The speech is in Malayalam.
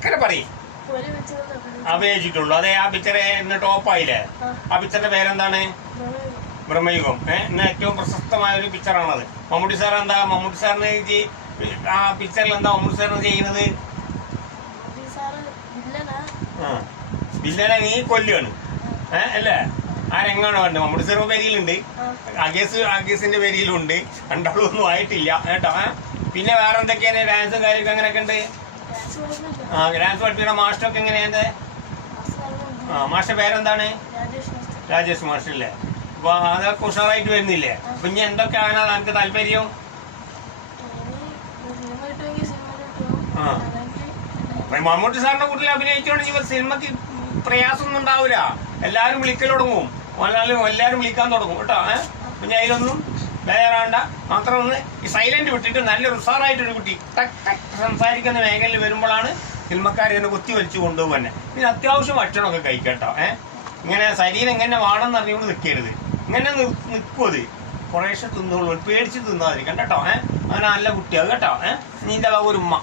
ഉറക്കനെ പറയും. അഭിനയിച്ചിട്ടുള്ളൂ. അതെ, ആ പിക്ചറ് ഇന്ന് ടോപ്പായില്ലേ? ആ പിക്ചറിന്റെ പേരെന്താണ്? ബ്രഹ്മയുഗം. ഇന്ന് ഏറ്റവും പ്രശസ്തമായ ഒരു പിക്ചറാണത്. മമ്മൂട്ടി സാർ എന്താ, മമ്മൂട്ടി സാറിന് ആ പിക്ചറിൽ എന്താ മമ്മൂട്ടി സാറിന് ചെയ്യുന്നത്? വില്ലനെ നീ കൊല്ലുകയാണ് അല്ലേ? ആ രംഗാണ് വേണ്ടത്. മമ്മൂട്ടി സാർ പേരിലുണ്ട്, അഗേസിന്റെ പേരിലുണ്ട്. രണ്ടാളും ഒന്നും ആയിട്ടില്ല കേട്ടോ. പിന്നെ വേറെ എന്തൊക്കെയാണ് ഡാൻസും കാര്യമൊക്കെ അങ്ങനെയൊക്കെ ഉണ്ട്? ഡാൻസ് പഠിപ്പിക്കുന്ന മാസ്റ്ററൊക്കെ എങ്ങനെയാണ്? മാസ്റ്റർ പേരെന്താണ്? രാജേഷ് മാസ്റ്റർ അല്ലേ? അപ്പൊ അതൊക്കെ ഉഷാറായിട്ട് വരുന്നില്ലേ? അപ്പൊ ഇനി എന്തൊക്കെ ആകാനാണ് എനിക്ക് താല്പര്യം? മമ്മൂട്ടി സാറിന്റെ കൂട്ടിൽ അഭിനയിച്ചോണെങ്കിൽ സിനിമക്ക് പ്രയാസമൊന്നും ഉണ്ടാവില്ല. എല്ലാരും വിളിക്കൽ തുടങ്ങും, എല്ലാരും വിളിക്കാൻ തുടങ്ങും കേട്ടോ. പിന്നെ അതിലൊന്നും ബേജാറാണ്ട. മാത്രം ഒന്ന് ഈ സൈലന്റ് വിട്ടിട്ട് നല്ലൊരു ഉഷാറായിട്ടൊരു കുട്ടി ടക്ക് ടക്ക് സംസാരിക്കുന്ന മേഖലയിൽ വരുമ്പോഴാണ് സിനിമക്കാർ ഇതിനെ കുത്തി വലിച്ചു കൊണ്ടുപോകും തന്നെ. പിന്നെ അത്യാവശ്യം ഭക്ഷണമൊക്കെ കഴിക്കട്ടോ. ഇങ്ങനെ ശരീരം എങ്ങനെ വേണമെന്ന് അറിഞ്ഞുകൊണ്ട് നിൽക്കരുത്. ഇങ്ങനെ നിൽക്കും. അത് കുറേശ്ശെ തിന്നോളൂ, പേടിച്ച് തിന്നാതിരിക്കണ്ട കേട്ടോ. അങ്ങനെ നല്ല കുട്ടിയാകും കേട്ടോ. നിന്റെ ഒരു ഉമ്മ